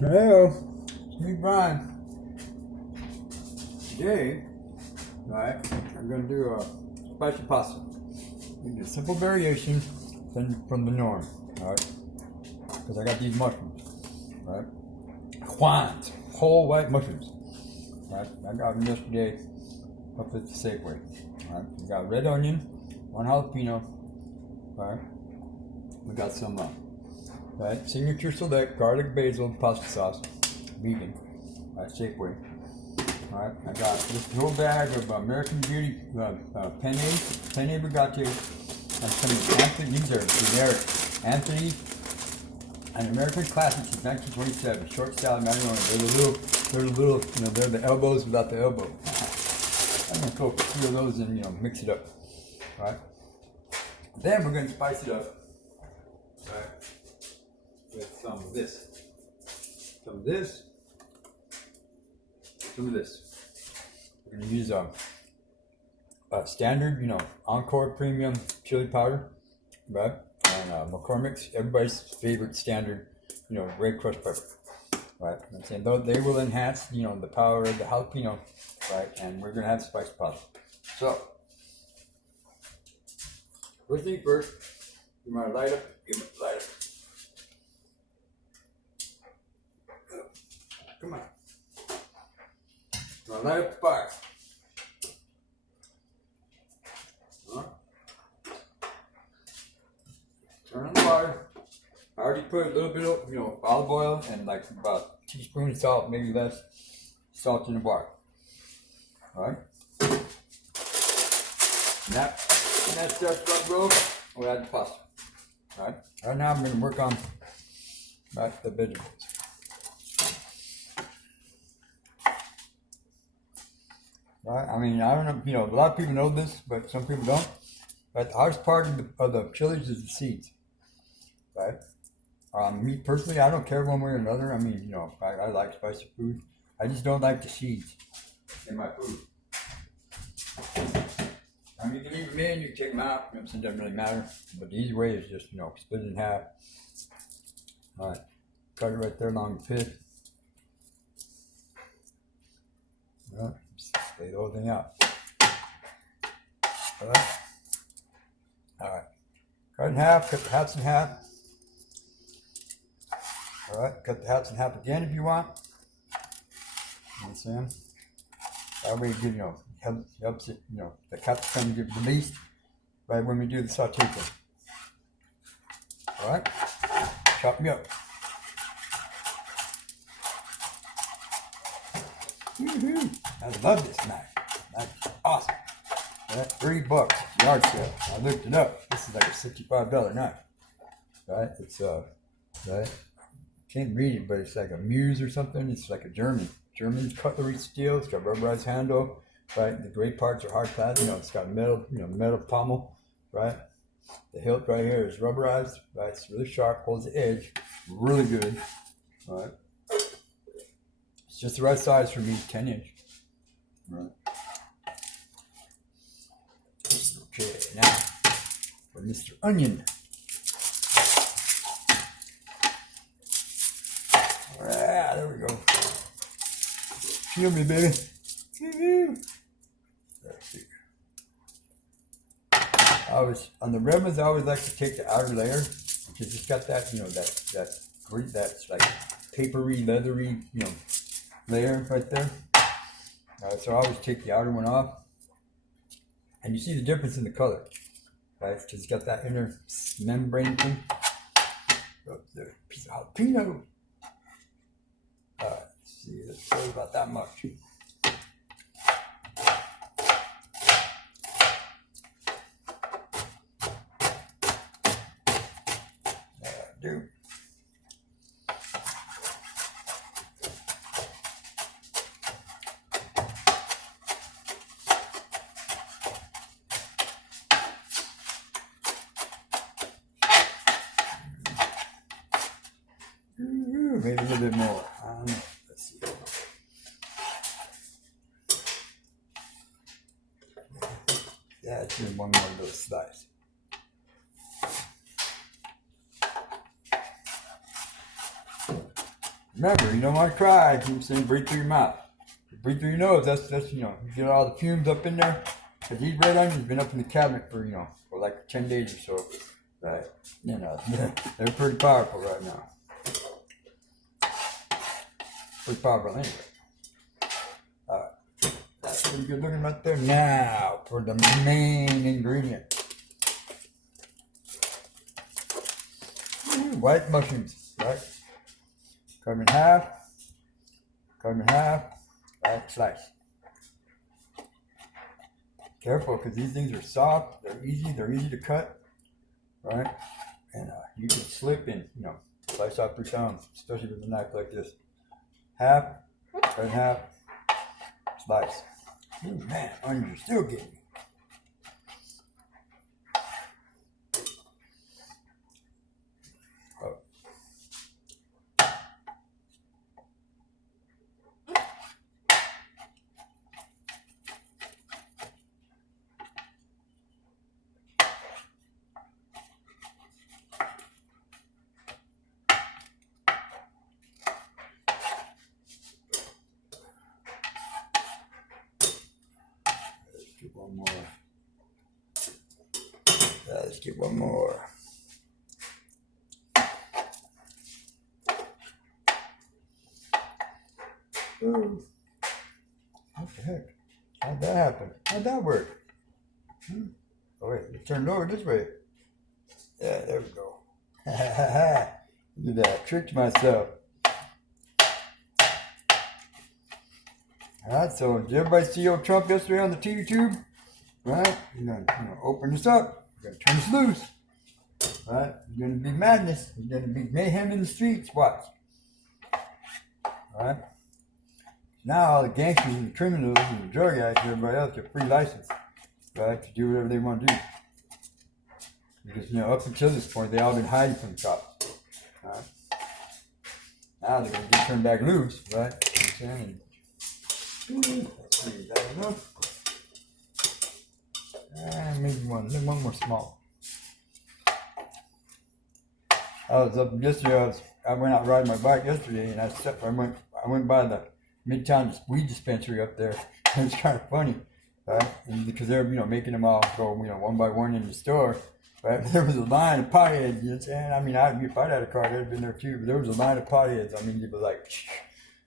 Hello, it's me, Brian. Today, right, I'm going to do a spicy pasta. We do a simple variation from the norm, alright? Because I got these mushrooms, right? Juan's, whole white mushrooms, right? I got them yesterday up at the Safeway, right? We got red onion, one jalapeno, right? We got some, right, Signature Select garlic basil pasta sauce, vegan, right, Safeway. Alright, I got this whole bag of American Beauty penne brigate, and some Anthony. These are generic Anthony and American classic since 1927. Short salad macaroni. They're the little, they're the elbows without the elbow. I'm gonna throw a few of those and mix it up. Alright. Then we're gonna spice it up. Alright. With some of this. Some of this. Some of this. We're going to use a standard, Encore Premium chili powder, right? And McCormick's, everybody's favorite standard, red crushed pepper, right? I'm saying they will enhance, the power of the jalapeno, right? And we're going to have spiced pasta. So, first thing first, you want to light up. Come on. Now light up the fire. Turn on the fire. I already put a little bit of, olive oil and like about a teaspoon of salt, maybe less salt in the water. Alright. When that starts to roll, we'll add the pasta. Alright. Right now I'm going to work on the vegetables. Right? I mean, I don't know, a lot of people know this, but some people don't. But the hardest part of the chilies is the seeds, right? Me personally, I don't care one way or another. I mean, I like spicy food. I just don't like the seeds in my food. I mean, you can leave them in, you can take them out. It doesn't really matter. But the easy way is just, split it in half. All right, cut it right there along the pit. Well, lay the whole thing out. Alright. Alright. Cut it in half, cut the halves in half. Alright, cut the halves in half again if you want. You know what I'm saying? That way it helps it, the cuts kind of get released right when we do the saute thing. Alright? Chop me up. Woohoo! I love this knife. That's awesome. That's $3 yard sale. I looked it up. This is like a $65 knife. Right? It's right. Can't read it, but it's like a Muse or something. It's like a German cutlery steel. It's got rubberized handle. Right? The great parts are hard plastic. It's got metal, metal pommel. Right? The hilt right here is rubberized. Right? It's really sharp. Holds the edge. Really good. Right? It's just the right size for me, 10-inch. Right. Okay, now for Mr. Onion. Alright, there we go. Feel me, baby. Let's see. On the red ones, I always like to take the outer layer, because it's got that, that's like papery, leathery, layer right there. So I always take the outer one off. And you see the difference in the color, right? Because it's got that inner membrane thing. Oh, there's a piece of jalapeno. Let's see, let's say about that much. Do. Maybe a little bit more. Let's see. Yeah, it's in one more little slice. Remember, you don't want to cry. I'm saying breathe through your mouth. Breathe through your nose. That's you get all the fumes up in there. Cause these red onions been up in the cabinet for for like 10 days or so. Right? They're pretty powerful right now. Pretty powerful anyway. That's pretty good looking right there. Now for the main ingredient. White mushrooms, right? Cut them in half. Right? Slice. Careful, because these things are soft. They're easy to cut, right? And you can slip and slice off your thumb, especially with a knife like this. Half, cut in half, slice. Ooh, man, onions are still getting me. One more. Let's get one more. Ooh. What the heck? How'd that happen? How'd that work? Oh wait, it turned over this way. Yeah, there we go. Look at that. Tricked myself. Alright, so did everybody see old Trump yesterday on the TV tube? Right? You're gonna open this up. You're gonna turn this loose. Right? It's gonna be madness. It's gonna be mayhem in the streets. Watch. Alright? Now all the gangsters and the criminals and the drug addicts and everybody else get free license. Right? To do whatever they want to do. Because up until this point they all been hiding from the cops. Alright? Now they're gonna get turned back loose, right? You know what I'm saying? Let's see, is that enough? Maybe one more small. I was up yesterday. I went out riding my bike yesterday, and I went by the Midtown weed dispensary up there. It was kind of funny, right? And because they're making them all go one by one in the store. Right? There was a line of potheads. You know what I'm saying? I mean, if I'd had a car, I'd have been there too. But there was a line of potheads. I mean, it was like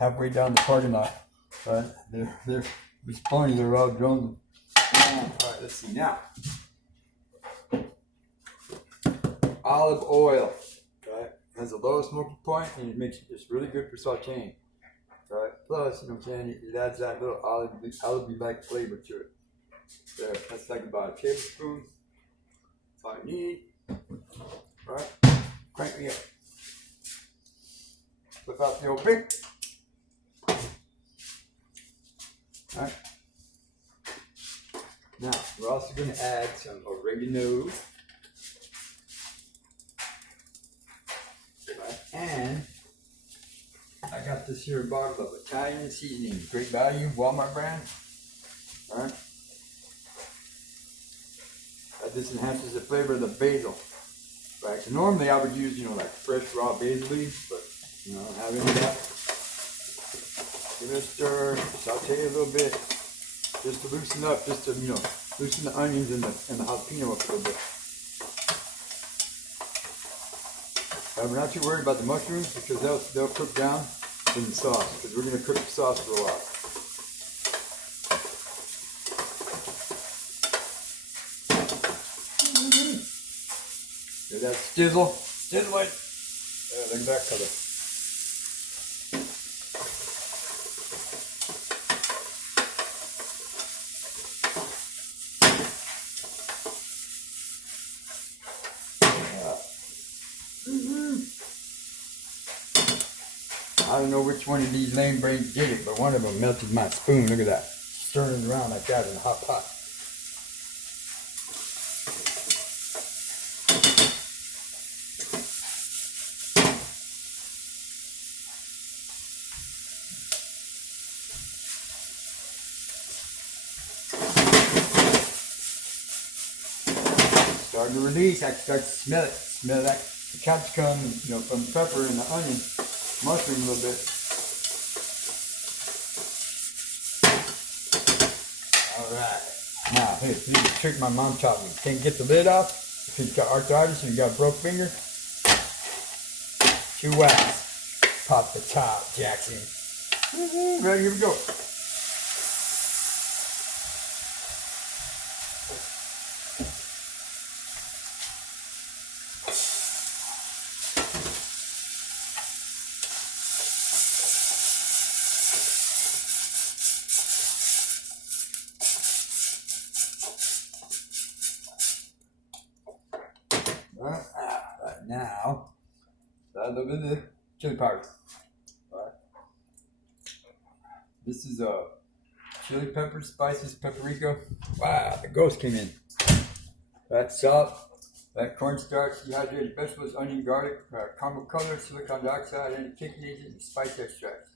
halfway down the parking lot. Right? It was funny. They're all drones. All right, let's see now. Olive oil, right? Has a low smoky point, and it makes it's really good for sauteing. Right? Plus, what I'm saying, it adds that little olive-like flavor to it. There, that's like about a tablespoon. That's all I need. Right? Crank me up. Flip out the old pick. Alright. Now, we're also going to add some oregano. Right. And I got this here bottle of Italian seasoning. Great value, Walmart brand. Alright. This enhances the flavor of the basil. Right. So normally I would use, like fresh raw basil leaves, but I don't have any of that. Give it a stir, saute it a little bit, just to loosen up, just to loosen the onions and the jalapeno up a little bit. We're not too worried about the mushrooms because they'll cook down in the sauce because we're going to cook the sauce for a while. Hear that sizzle? Sizzle it. Look at that color. I don't know which one of these lame brains did it, but one of them melted my spoon. Look at that. Stirring it around like that in a hot pot. Starting to release. I can start to smell it. Smell that capsicum, from the pepper and the onion. mushroom a little bit. Alright. Now, here's the trick my mom taught me. Can't get the lid off. If you've got arthritis and you've got a broke finger, 2 whacks. Pop the top, Jackson. Right, here we go. Right now, a little bit of the chili powder. Right. This is chili pepper, spices, paprika. Wow, the ghost came in. That salt, that cornstarch, dehydrated vegetables, onion, garlic, caramel color, silicon dioxide, and kicking agent, and spice extract.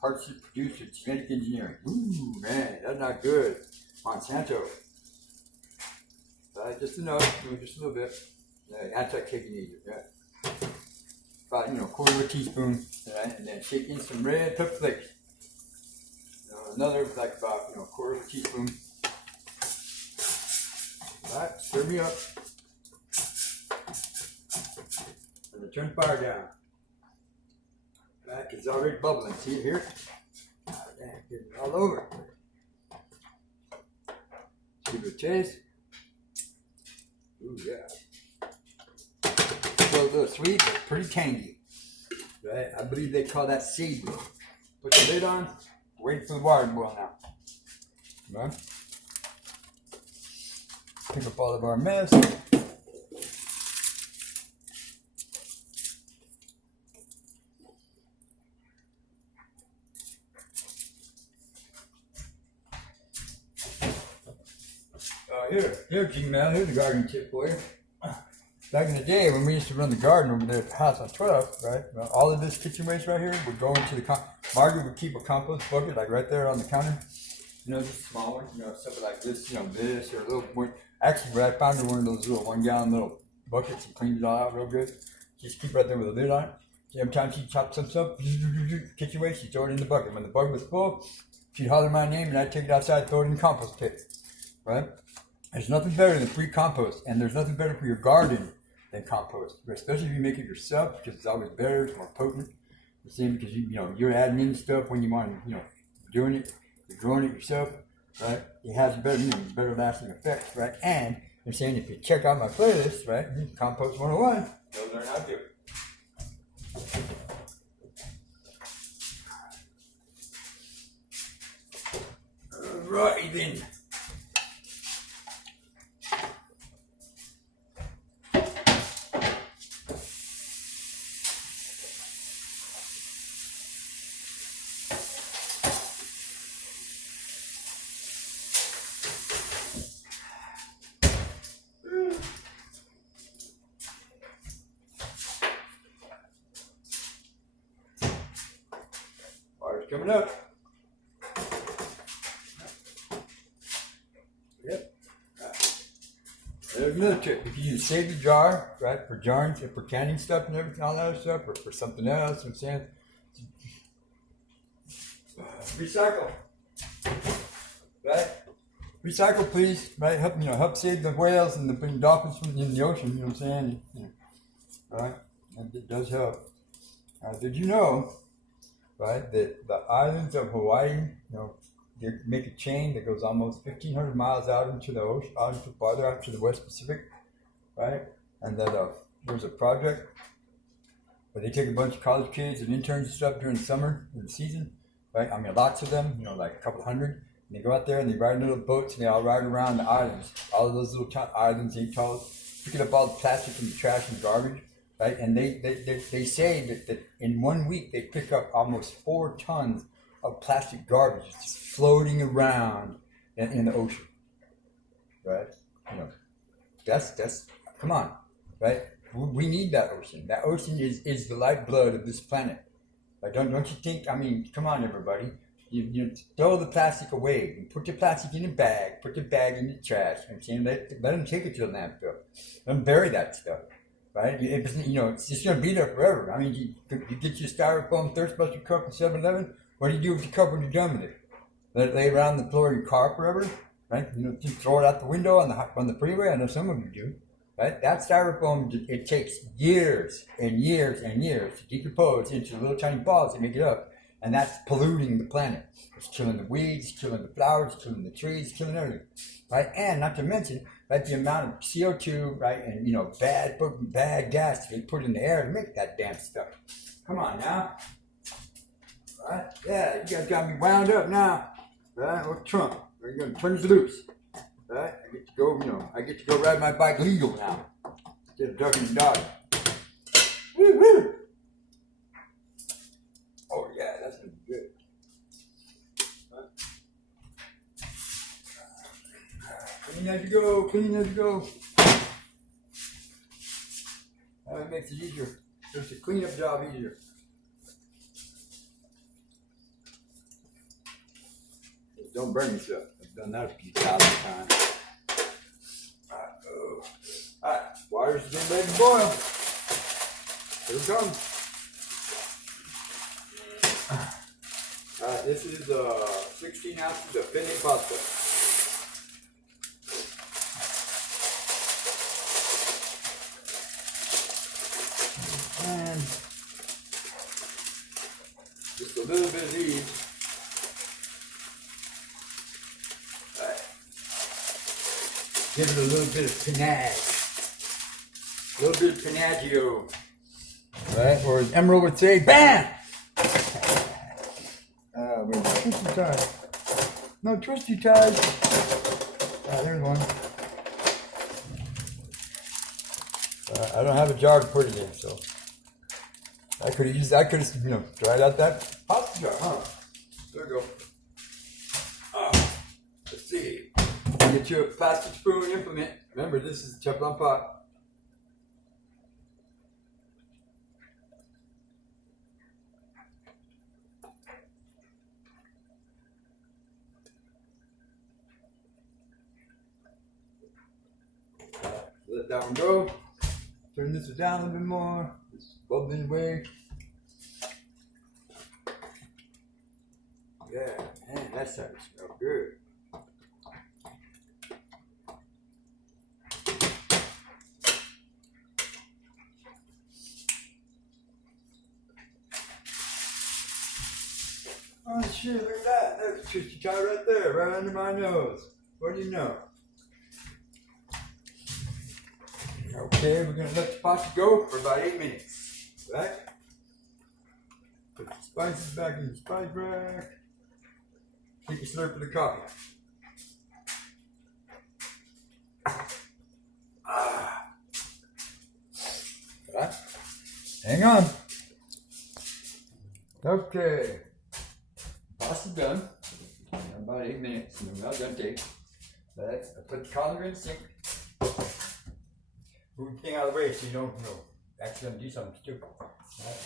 Parts produced with genetic engineering. Ooh, man, that's not good. Monsanto. Right, just enough, just a little bit. Anti-kicking agent, yeah. About, quarter of a teaspoon, right? And then shake in some red pepper flakes. Another, like about, quarter of a teaspoon. All right, stir me up. And then turn the fire down. Right, it's already bubbling. See it here? Oh, damn, getting all over. Give it a taste. Ooh, yeah. A little sweet, but pretty tangy. Right? I believe they call that seaweed. Put the lid on, wait for the water to boil now. Right? Pick up all of our mess. Here, Gmail, here's a gardening tip for you. Back in the day when we used to run the garden over there at the house on 12th, right? Well, all of this kitchen waste right here would go into the Margaret would keep a compost bucket like right there on the counter. Just small one, something like this, this or a little more. Actually, I found her one of those little 1 gallon little buckets and cleaned it all out real good. Just keep right there with a lid on it. So every time she chopped some stuff, kitchen waste, she'd throw it in the bucket. When the bucket was full, she'd holler my name and I'd take it outside, throw it in the compost pit, right? There's nothing better than free compost, and there's nothing better for your garden than compost, especially if you make it yourself, because it's always better, it's more potent. The same because you're adding in stuff when you want, doing it, you're growing it yourself, right? It has better lasting effects, right? And they're saying if you check out my playlist, right, Compost 101, you'll learn how to do it. All right then. Coming up. Yep. There's another trick. If you use save the jar, right, for jarring, for canning stuff and everything, all that other stuff, or for something else, I'm saying, recycle. Right? Recycle, please. Right? Help save the whales and the dolphins from in the ocean. You know what I'm saying? All right? And it does help. Did you know? Right, the islands of Hawaii, they make a chain that goes almost 1,500 miles out into the ocean, farther out to the West Pacific, right? And that there's a project where they take a bunch of college kids and interns and stuff during the summer, in the season, right? I mean, lots of them, like a couple hundred, and they go out there and they ride in little boats and they all ride around the islands, all of those little islands, atolls, picking up all the plastic and the trash and garbage. Right? And they say that in 1 week they pick up almost 4 tons of plastic garbage just floating around in the ocean. Right? That's come on, right? We need that ocean. That ocean is the lifeblood of this planet. Like, don't you think? I mean, come on, everybody. You throw the plastic away. You put the plastic in a bag. Put the bag in the trash. I'm saying let them take it to the landfill. Let them bury that stuff. right? It's just gonna be there forever. I mean, you get your styrofoam thirst buster cup from 7-Eleven. What do you do with your cup when you're done with it? Let it lay around the floor of your car forever, right? Just throw it out the window on the freeway. I know some of you do, right? That styrofoam, it takes years and years and years to decompose into little tiny balls that make it up, and that's polluting the planet. It's killing the weeds, it's killing the flowers, it's killing the trees, it's killing everything, right? And not to mention, right, the amount of CO2, right, and bad gas they put in the air to make that damn stuff. Come on now, right? Yeah, you guys got me wound up now. Right, with Trump, we're gonna turn this loose. Right, I get to go ride my bike legal now instead of ducking and dodging. Woo woo! Oh yeah, that's gonna be good. Clean as you go, clean as you go. That makes it easier. Just the cleanup job easier. Don't burn yourself. I've done that a few thousand times. Alright, water's getting ready to boil. Here it comes. Alright, this is 16 ounces of penne pasta. And just a little bit of these. Give it a little bit of panache. A little bit of panaggio. Right? Or as Emerald would say, BAM! Where's the twisty tie? No twisty ties. There's one. I don't have a jar to put it in, so I could have dried out that pasta jar, huh? There we go. Let's see. Get you a plastic spoon implement. Remember, this is a Teflon pot. Let that one go. Turn this down a little bit more. It's bubbling away. Yeah, man, that's starting to smell good. Oh shit, look at that. There's a twisty tie right there, right under my nose. What do you know? Okay, we're going to let the pasta go for about 8 minutes. Right? Put the spices back in the spice rack. Take a slurp of the coffee. Right? Hang on. Okay. Pasta done. About 8 minutes. And well done, take. Right? I put the colander in the sink. Move everything out of the way so you don't accidentally do something stupid. Right?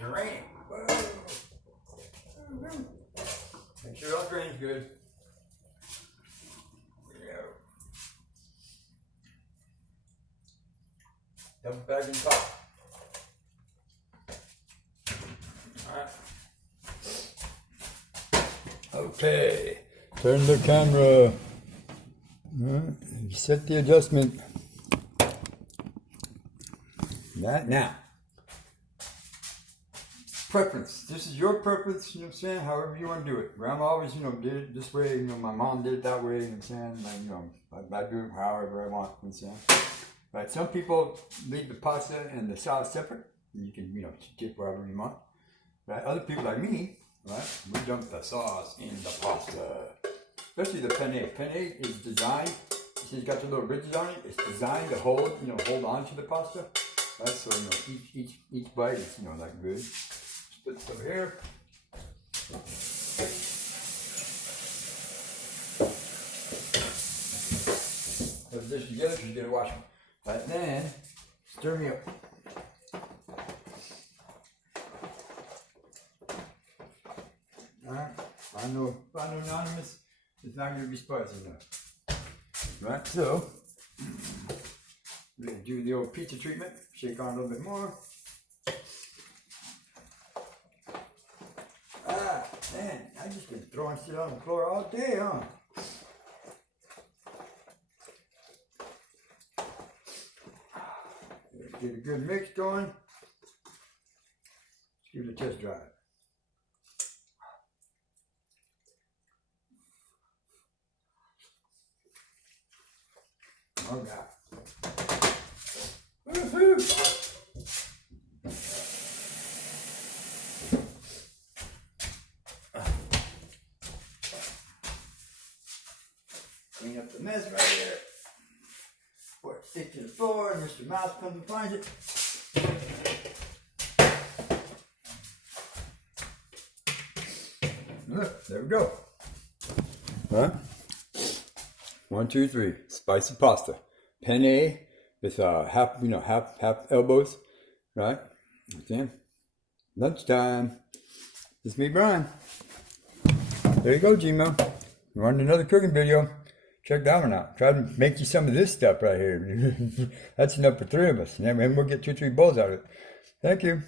Drain. Whoa. Make sure it all drains good. There you go. Dump it back in the pot. Alright. Okay. Turn the camera. Set the adjustment. That now. Preference. This is your preference, you know what I'm saying? However you want to do it. Grandma always, did it this way, my mom did it that way, you know what I'm saying? I do it however I want, you know what I'm saying? Right, some people leave the pasta and the sauce separate. You can, dip wherever you want. Right, other people like me, right, we dump the sauce in the pasta. Especially the penne. Penne is designed, it's got the little ridges on it. It's designed to hold on to the pasta. Right, so each bite is like good. Split this over here. Put this together so you get a wash them. Right, then stir me up. Alright, I know anonymous. It's not going to be spicy enough. Right, so, Do the old pizza treatment. Shake on a little bit more. Ah, man, I just been throwing shit on the floor all day, huh? Get a good mix going. Let's give it a test drive. Oh God. Woohoo! Clean up the mess right here. Before it sticks to the floor and Mr. Mouse comes and finds it. Look, there we go. Huh? 1, 2, 3. Spicy pasta. Penne with half elbows. Right? Okay. Lunchtime. This is me, Brian. There you go, Gmo. Running another cooking video. Check that one out. Try to make you some of this stuff right here. That's enough for 3 of us. And we'll get 2, 3 bowls out of it. Thank you.